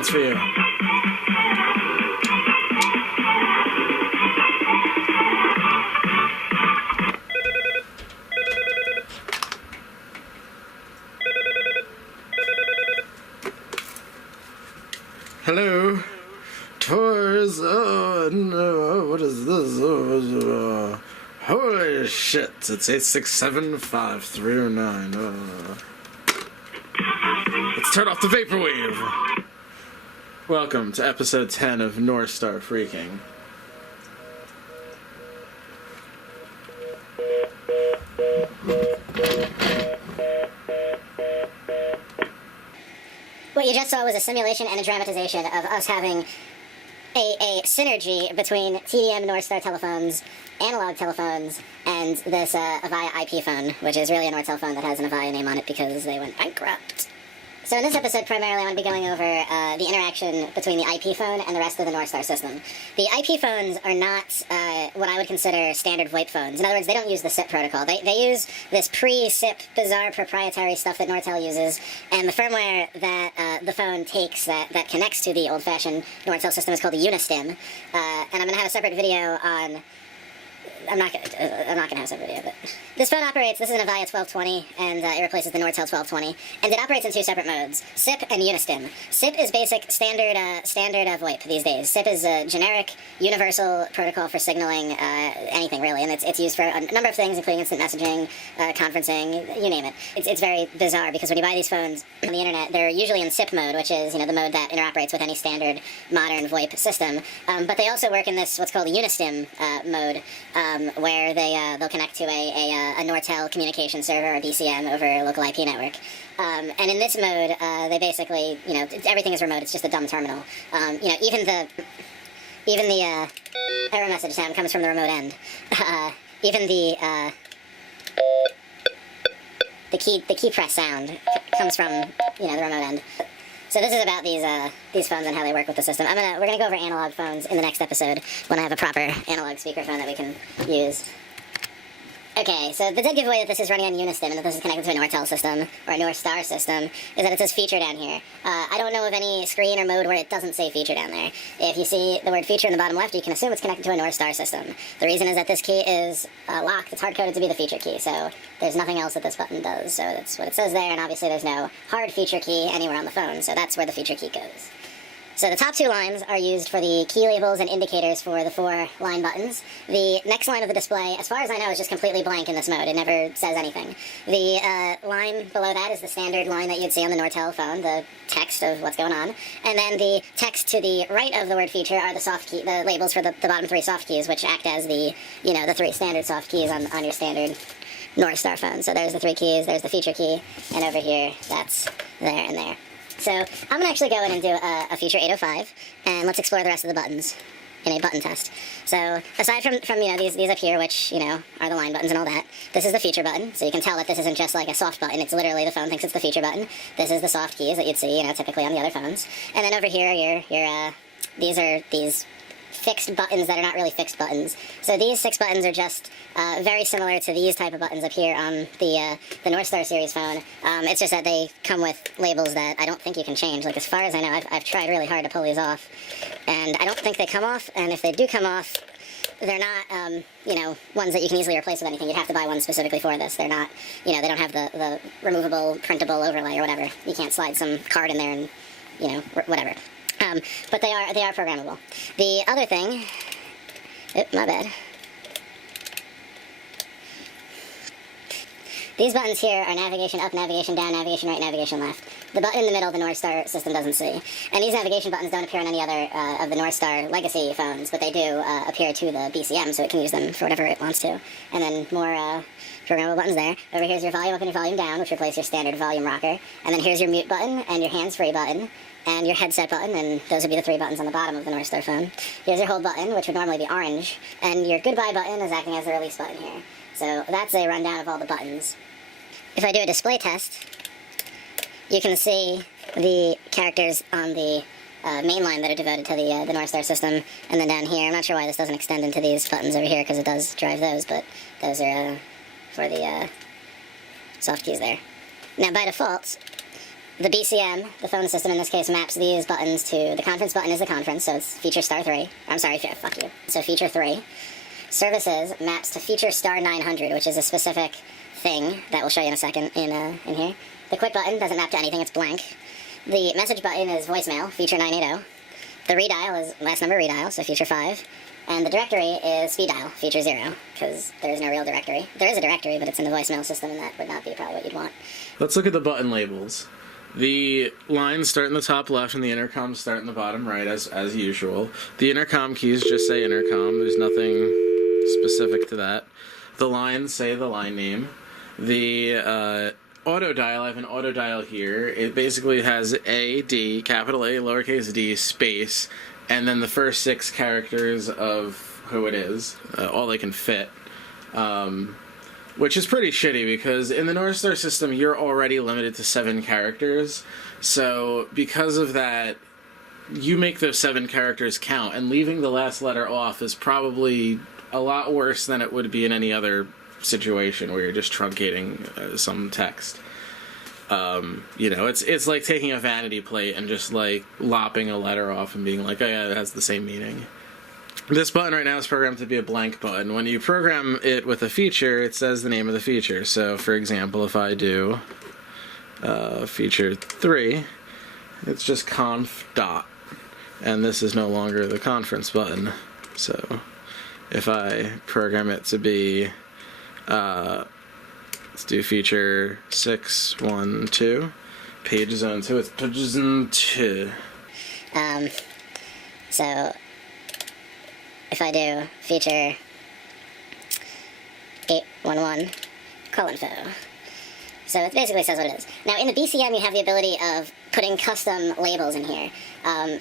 hands for you. Hello. Tours. Oh, no. What is this? Holy shit. It's 8675309. Let's turn off the Vaporwave. Welcome to episode 10 of Norstar Phreaking. What you just saw was a simulation and a dramatization of us having a synergy between TDM Norstar telephones, analog telephones, and this Avaya IP phone, which is really a Nortel phone that has an Avaya name on it because they went bankrupt. So in this episode, primarily, I'm going to be going over the interaction between the IP phone and the rest of the Norstar system. The IP phones are not what I would consider standard VoIP phones. In other words, they don't use the SIP protocol. They use this pre-SIP, bizarre proprietary stuff that Nortel uses, and the firmware that the phone takes that connects to the old-fashioned Nortel system is called a Unistim. And I'm going to have a separate video on... I'm not gonna have a separate video, but this phone operates. This is an Avaya 1220, and it replaces the Nortel 1220, and it operates in two separate modes: SIP and Unistim. SIP is basic standard VoIP these days. SIP is a generic universal protocol for signaling anything really, and it's used for a number of things, including instant messaging, conferencing, you name it. It's very bizarre because when you buy these phones on the internet, they're usually in SIP mode, which is the mode that interoperates with any standard modern VoIP system. But they also work in this what's called a Unistim mode. Where they'll connect to a Nortel communication server or BCM over a local IP network. And in this mode, they basically, everything is remote. It's just a dumb terminal. Even the error message sound comes from the remote end. Even the key press sound comes from the remote end. So this is about these phones and how they work with the system. We're gonna go over analog phones in the next episode when I have a proper analog speakerphone that we can use. Okay, so the dead giveaway that this is running on Unistim and that this is connected to a Nortel system, or a Norstar system, is that it says feature down here. I don't know of any screen or mode where it doesn't say feature down there. If you see the word feature in the bottom left, you can assume it's connected to a Norstar system. The reason is that this key is locked. It's hard-coded to be the feature key, so there's nothing else that this button does. So that's what it says there, and obviously there's no hard feature key anywhere on the phone, so that's where the feature key goes. So the top two lines are used for the key labels and indicators for the 4 line buttons. The next line of the display, as far as I know, is just completely blank in this mode. It never says anything. The line below that is the standard line that you'd see on the Nortel phone, the text of what's going on. And then the text to the right of the word feature are the soft key, the labels for the bottom 3 soft keys, which act as the 3 standard soft keys on your standard Norstar phone. So there's the 3 keys, there's the feature key, and over here, that's there and there. So I'm going to actually go in and do a feature 805, and let's explore the rest of the buttons in a button test. So aside from these up here, which, are the line buttons and all that, this is the feature button, so you can tell that this isn't just like a soft button. It's literally the phone thinks it's the feature button. This is the soft keys that you'd see, typically on the other phones. And then over here, these are these fixed buttons that are not really fixed buttons. So these 6 buttons are just very similar to these type of buttons up here on the Norstar series phone. It's just that they come with labels that I don't think you can change. Like, as far as I know, I've tried really hard to pull these off, and I don't think they come off, and if they do come off, they're not, ones that you can easily replace with anything. You'd have to buy one specifically for this. They're not, they don't have the removable, printable overlay or whatever. You can't slide some card in there and, whatever. But they are programmable. The other thing, my bad. These buttons here are navigation up, navigation down, navigation right, navigation left. The button in the middle, the Norstar system doesn't see. And these navigation buttons don't appear on any other of the Norstar legacy phones, but they do appear to the BCM, so it can use them for whatever it wants to. And then more programmable buttons there. Over here's your volume up and your volume down, which replace your standard volume rocker. And then here's your mute button and your hands-free button and your headset button, and those would be the 3 buttons on the bottom of the Norstar phone. Here's your hold button, which would normally be orange, and your goodbye button is acting as the release button here. So that's a rundown of all the buttons. If I do a display test, you can see the characters on the main line that are devoted to the Norstar system, and then down here, I'm not sure why this doesn't extend into these buttons over here, because it does drive those, but those are for the soft keys there. Now, by default, the BCM, the phone system in this case, maps these buttons to, the conference button is the conference, so it's feature star 3. I'm sorry, fuck you. So feature 3. Services maps to feature star 900, which is a specific thing that we'll show you in a second in here. The quit button doesn't map to anything, it's blank. The message button is voicemail, feature 980. The redial is last number redial, so feature 5. And the directory is speed dial, feature 0, because there is no real directory. There is a directory, but it's in the voicemail system, and that would not be probably what you'd want. Let's look at the button labels. The lines start in the top left, and the intercoms start in the bottom right, as usual. The intercom keys just say intercom. There's nothing specific to that. The lines say the line name. The auto dial, I have an auto dial here. It basically has A, D, capital A, lowercase d, space, and then the first 6 characters of who it is, all they can fit. Which is pretty shitty, because in the Norstar system, you're already limited to 7 characters. So, because of that, you make those 7 characters count, and leaving the last letter off is probably a lot worse than it would be in any other situation where you're just truncating some text. It's like taking a vanity plate and just, like, lopping a letter off and being like, oh yeah, it has the same meaning. This button right now is programmed to be a blank button. When you program it with a feature, it says the name of the feature. So, for example, if I do feature 3, it's just conf dot. And this is no longer the conference button. So, if I program it to be, let's do feature 612, page zone 2, it's page zone 2. So, if I do feature 811 info. So it basically says what it is. Now in the BCM you have the ability of putting custom labels in here.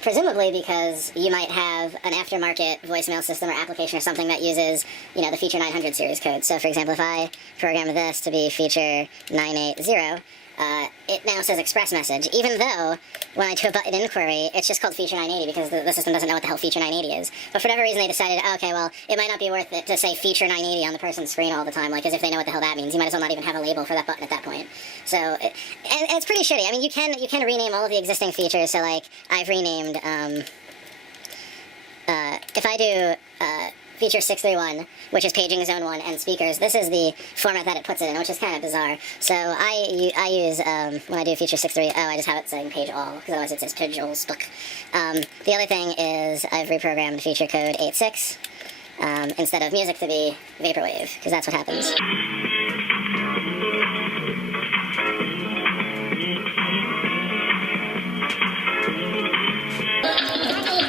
Presumably because you might have an aftermarket voicemail system or application or something that uses, the feature 900 series code. So for example, if I program this to be feature 980, it now says express message, even though when I do a button inquiry, it's just called feature 980 because the system doesn't know what the hell feature 980 is. But for whatever reason, they decided, okay, well, it might not be worth it to say feature 980 on the person's screen all the time, like as if they know what the hell that means. You might as well not even have a label for that button at that point. So, and it's pretty shitty. I mean, you can rename all of the existing features. So, like, I've renamed, if I do feature 631, which is paging zone 1 and speakers, this is the format that it puts it in, which is kind of bizarre. So I use, when I do feature 630, I just have it saying page all, because otherwise it says page all book. The other thing is I've reprogrammed feature code 86 instead of music to be Vaporwave, because that's what happens.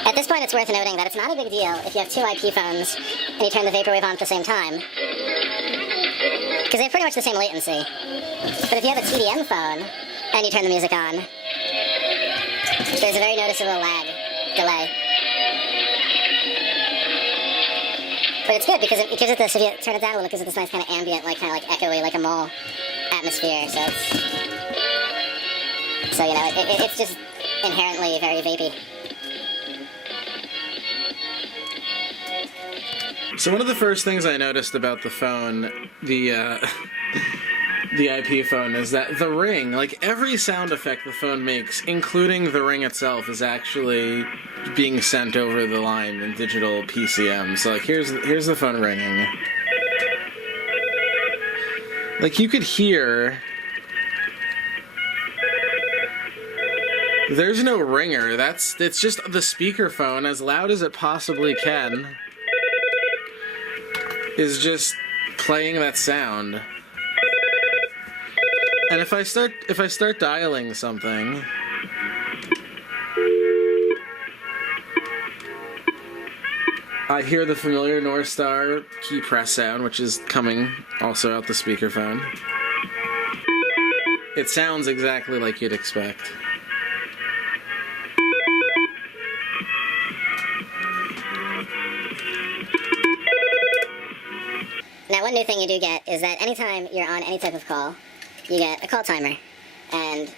At this point, it's worth noting that it's not a big deal if you have 2 IP phones and you turn the Vaporwave on at the same time, because they have pretty much the same latency. But if you have a TDM phone and you turn the music on, there's a very noticeable delay. But it's good because it gives it this, if you turn it down a little, it gives it this nice kind of ambient, kind of echoey, like a mall atmosphere. So it's just inherently very vapey. So one of the first things I noticed about the phone, the IP phone, is that the ring, every sound effect the phone makes, including the ring itself, is actually being sent over the line in digital PCM. So here's the phone ringing. You could hear, there's no ringer. It's just the speakerphone, as loud as it possibly can, is just playing that sound. And if I start dialing something, I hear the familiar Norstar key press sound, which is coming also out the speakerphone. It sounds exactly like you'd expect. Now, one new thing you do get is that anytime you're on any type of call, you get a call timer. And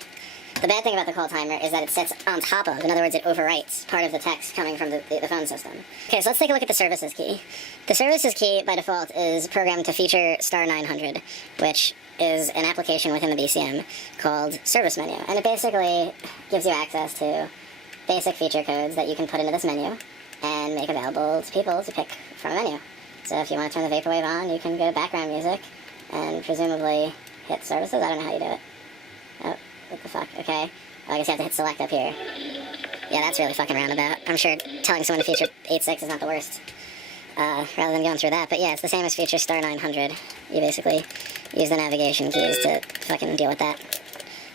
the bad thing about the call timer is that it sits on top of, in other words, it overwrites part of the text coming from the phone system. Okay, so let's take a look at the services key. The services key, by default, is programmed to feature star 900, which is an application within the BCM called Service Menu, and it basically gives you access to basic feature codes that you can put into this menu and make available to people to pick from a menu. So if you want to turn the Vaporwave on, you can go to background music and presumably hit services. I don't know how you do it. Oh, what the fuck? Okay. Oh, I guess you have to hit select up here. Yeah, that's really fucking roundabout. I'm sure telling someone to feature 8.6 is not the worst. Rather than going through that. But yeah, it's the same as feature star 900. You basically use the navigation keys to fucking deal with that.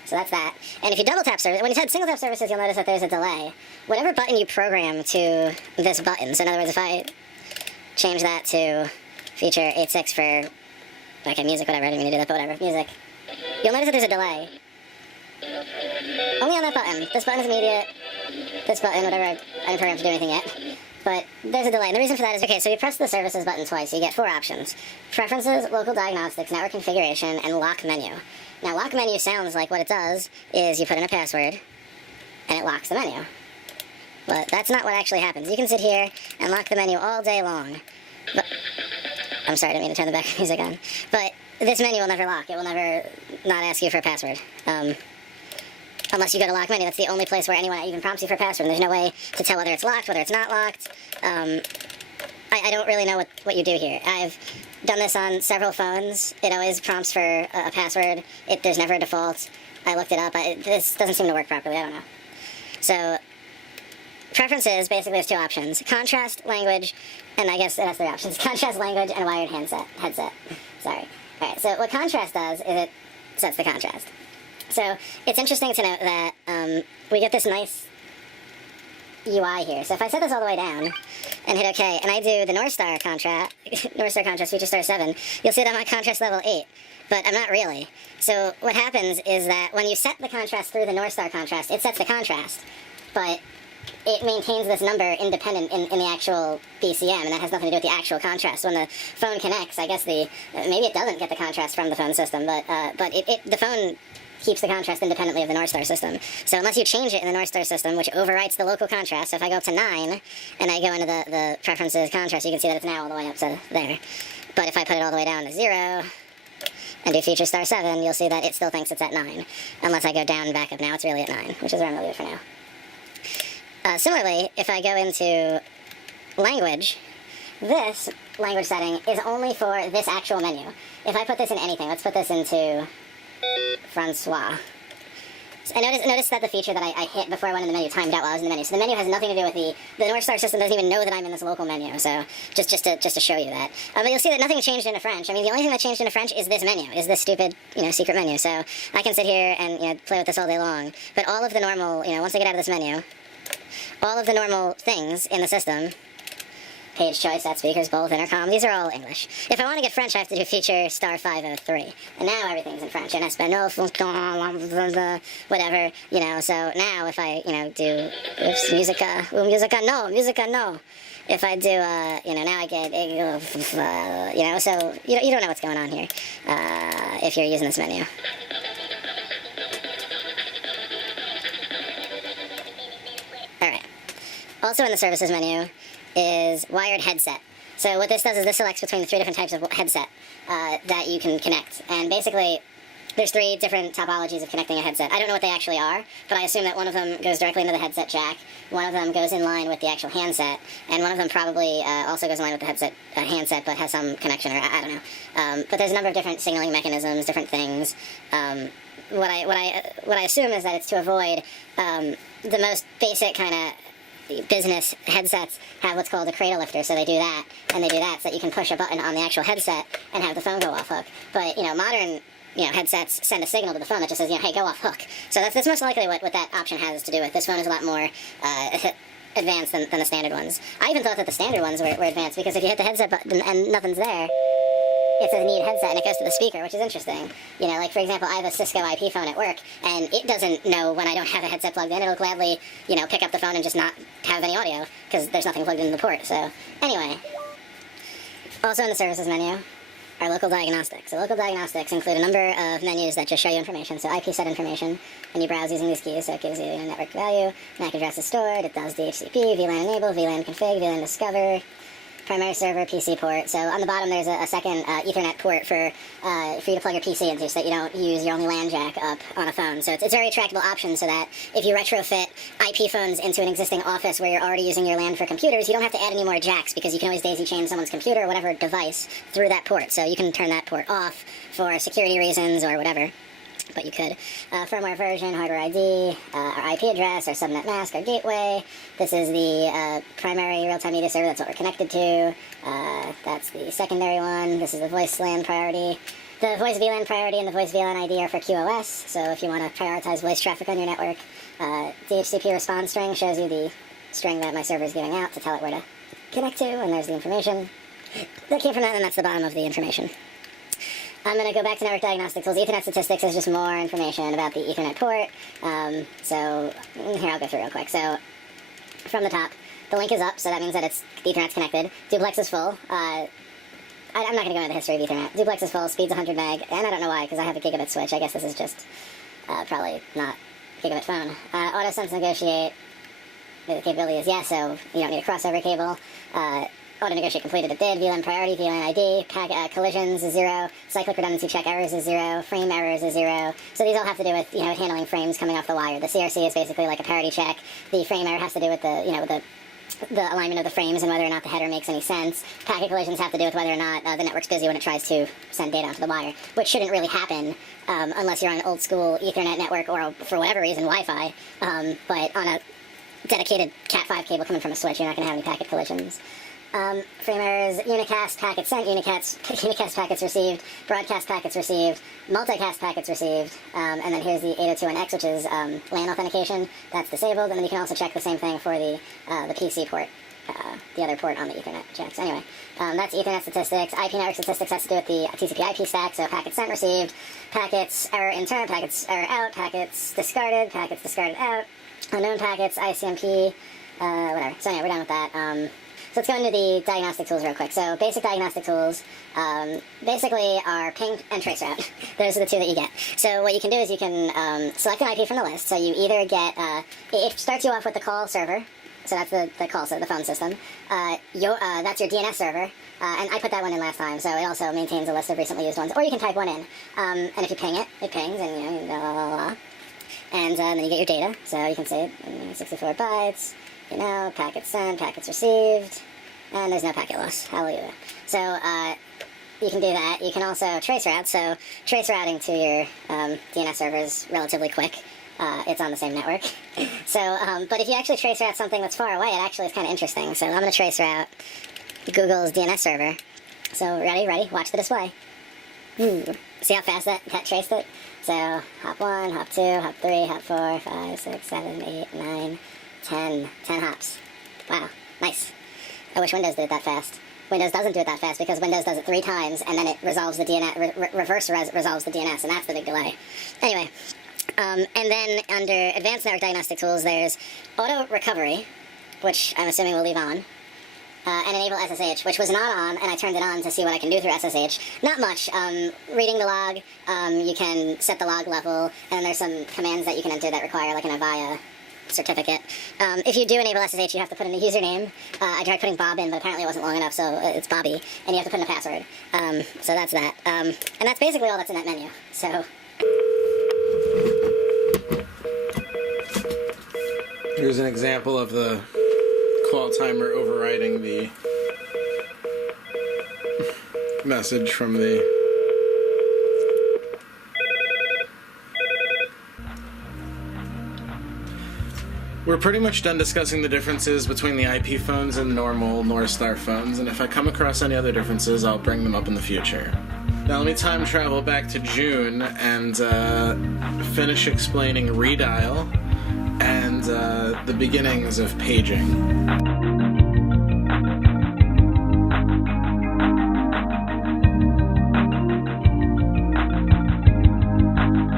So that's that. And if you double tap service, when you hit single tap services, you'll notice that there's a delay. Whatever button you program to this button, so in other words, if I change that to feature 8.6 for, okay, music, whatever, I didn't mean to do that, but whatever, music, you'll notice that there's a delay. Only on that button. This button is immediate. This button, whatever, I didn't program to do anything yet. But there's a delay. And the reason for that is, okay, so you press the services button twice. You get 4 options. Preferences, local diagnostics, network configuration, and lock menu. Now, lock menu sounds like what it does is you put in a password, and it locks the menu. But that's not what actually happens. You can sit here and lock the menu all day long. But I'm sorry, I didn't mean to turn the background music on. But this menu will never lock. It will never not ask you for a password. Unless you go to lock menu. That's the only place where anyone even prompts you for a password. And there's no way to tell whether it's locked, whether it's not locked. I don't really know what you do here. I've done this on several phones. It always prompts for a password. There's never a default. I looked it up. This doesn't seem to work properly. I don't know. So, preferences basically has 2 options. Contrast, language, and I guess it has 3 options. Contrast, language, and wired headset. Sorry. Alright, so what contrast does is it sets the contrast. So, it's interesting to note that we get this nice UI here. So if I set this all the way down and hit OK, and I do the Norstar contrast feature star 7, you'll see that I'm at contrast level 8, but I'm not really. So what happens is that when you set the contrast through the Norstar contrast, it sets the contrast, but it maintains this number independent in the actual BCM, and that has nothing to do with the actual contrast. When the phone connects, I guess maybe it doesn't get the contrast from the phone system, but the phone keeps the contrast independently of the Norstar system. So unless you change it in the Norstar system, which overwrites the local contrast, so if I go up to 9, and I go into the preferences contrast, you can see that it's now all the way up to there. But if I put it all the way down to 0, and do feature star 7, you'll see that it still thinks it's at 9. Unless I go down and back up now, it's really at 9, which is where I'm going to leave it for now. Similarly, if I go into language, this language setting is only for this actual menu. If I put this in anything, let's put this into Francois. So notice that the feature that I hit before I went in the menu timed out while I was in the menu. So the menu has nothing to do with the Norstar system doesn't even know that I'm in this local menu. So just to show you that. But you'll see that nothing changed into French. I mean, the only thing that changed into French is this menu, is this stupid secret menu. So I can sit here and play with this all day long. But all of the normal once I get out of this menu, all of the normal things in the system. Page choice, set speakers, both, intercom, these are all English. If I want to get French, I have to do feature star 503. And now everything's in French. En espagnol, whatever, so now if I, do, oops, musica no. If I do, now I get, so you don't know what's going on here if you're using this menu. Alright. Also in the services menu is wired headset. So what this does is this selects between the 3 different types of headset that you can connect. And basically, there's 3 different topologies of connecting a headset. I don't know what they actually are, but I assume that one of them goes directly into the headset jack, one of them goes in line with the actual handset, and one of them probably also goes in line with the headset handset, but has some connection, or I don't know. But there's a number of different signaling mechanisms, different things. What I assume is that it's to avoid the most basic kind of business headsets have what's called a cradle lifter, so they do that, and they do that so that you can push a button on the actual headset and have the phone go off hook. But modern headsets send a signal to the phone that just says hey, go off hook. So that's most likely what that option has to do with. This phone is a lot more advanced than the standard ones. I even thought that the standard ones were advanced, because if you hit the headset button and nothing's there, it says need headset and it goes to the speaker, which is interesting. Like for example, I have a Cisco IP phone at work, and it doesn't know when I don't have a headset plugged in. It'll gladly, pick up the phone and just not have any audio, because there's nothing plugged into the port. So anyway, also in the services menu are local diagnostics. So local diagnostics include a number of menus that just show you information. So IP set information, and you browse using these keys, so it gives you network value, MAC address is stored, it does DHCP, VLAN enable, VLAN config, VLAN discover, primary server PC port. So on the bottom there's a second Ethernet port for you to plug your PC into, so that you don't use your only LAN jack up on a phone. So it's a very attractable option, so that if you retrofit IP phones into an existing office where you're already using your LAN for computers, you don't have to add any more jacks, because you can always daisy chain someone's computer or whatever device through that port. So you can turn that port off for security reasons or whatever. But you could. Firmware version, hardware ID, our IP address, our subnet mask, our gateway. This is the primary real-time media server, that's what we're connected to. That's the secondary one. This is the voice LAN priority. The voice VLAN priority and the voice VLAN ID are for QoS, so if you want to prioritize voice traffic on your network. DHCP response string shows you the string that my server is giving out to tell it where to connect to, and there's the information that came from that, and that's the bottom of the information. I'm going to go back to network diagnostic tools. Ethernet statistics is just more information about the Ethernet port. So here, I'll go through real quick. So from the top, the link is up, so that means that the Ethernet's connected. Duplex is full. I'm not going to go into the history of Ethernet. Duplex is full, speed's 100 meg, and I don't know why, because I have a gigabit switch. I guess this is just probably not gigabit phone. Auto sense negotiate, the capability is yes, so you don't need a crossover cable. Auto negotiate completed, it did. VLAN priority, VLAN ID, collisions is 0, cyclic redundancy check errors is 0, frame errors is 0. So these all have to do with, handling frames coming off the wire. The CRC is basically like a parity check. The frame error has to do with the alignment of the frames and whether or not the header makes any sense. Packet collisions have to do with whether or not the network's busy when it tries to send data onto the wire, which shouldn't really happen unless you're on an old school Ethernet network or, for whatever reason, Wi-Fi. But on a dedicated Cat5 cable coming from a switch, you're not going to have any packet collisions. Frame errors, unicast packets sent, unicast packets received, broadcast packets received, multicast packets received, and then here's the 802.1x, which is LAN authentication. That's disabled, and then you can also check the same thing for the PC port, the other port on the Ethernet checks. Anyway, that's Ethernet statistics. IP network statistics has to do with the TCP/IP stack, so packets sent, received, packets error in turn, packets error out, packets discarded out, unknown packets, ICMP, whatever. So anyway, we're done with that. So let's go into the diagnostic tools real quick. So basic diagnostic tools basically are ping and traceroute. Those are the two that you get. So what you can do is you can select an IP from the list. So you either get, it starts you off with the call server. So that's the call, so the phone system. That's your DNS server. And I put that one in last time, so it also maintains a list of recently used ones. Or you can type one in. And if you ping it, it pings, and blah, blah, blah, blah. And then you get your data. So you can say 64 bytes. Packets sent, packets received, and there's no packet loss. Hallelujah. So you can do that. You can also trace route. So trace routing to your DNS server is relatively quick. It's on the same network. So, but if you actually trace route something that's far away, it actually is kind of interesting. So I'm going to trace route Google's DNS server. So ready? Watch the display. See how fast that traced it? So hop 1, hop 2, hop 3, hop 4, 5, 6, 7, 8, 9... 10 hops. Wow, nice. I wish Windows did it that fast. Windows doesn't do it that fast because Windows does it 3 times and then it resolves the DNS, resolves the DNS, and that's the big delay. Anyway, and then under Advanced Network Diagnostic Tools, there's Auto Recovery, which I'm assuming we'll leave on, and Enable SSH, which was not on, and I turned it on to see what I can do through SSH. Not much. Reading the log, you can set the log level, and there's some commands that you can enter that require like an Avaya certificate. If you do enable SSH, you have to put in a username. I tried putting Bob in, but apparently it wasn't long enough, so it's Bobby, and you have to put in a password. So that's that. And that's basically all that's in that menu. So here's an example of the call timer overriding the message from the... We're pretty much done discussing the differences between the IP phones and normal Norstar phones, and if I come across any other differences, I'll bring them up in the future. Now let me time travel back to June and finish explaining redial and the beginnings of paging.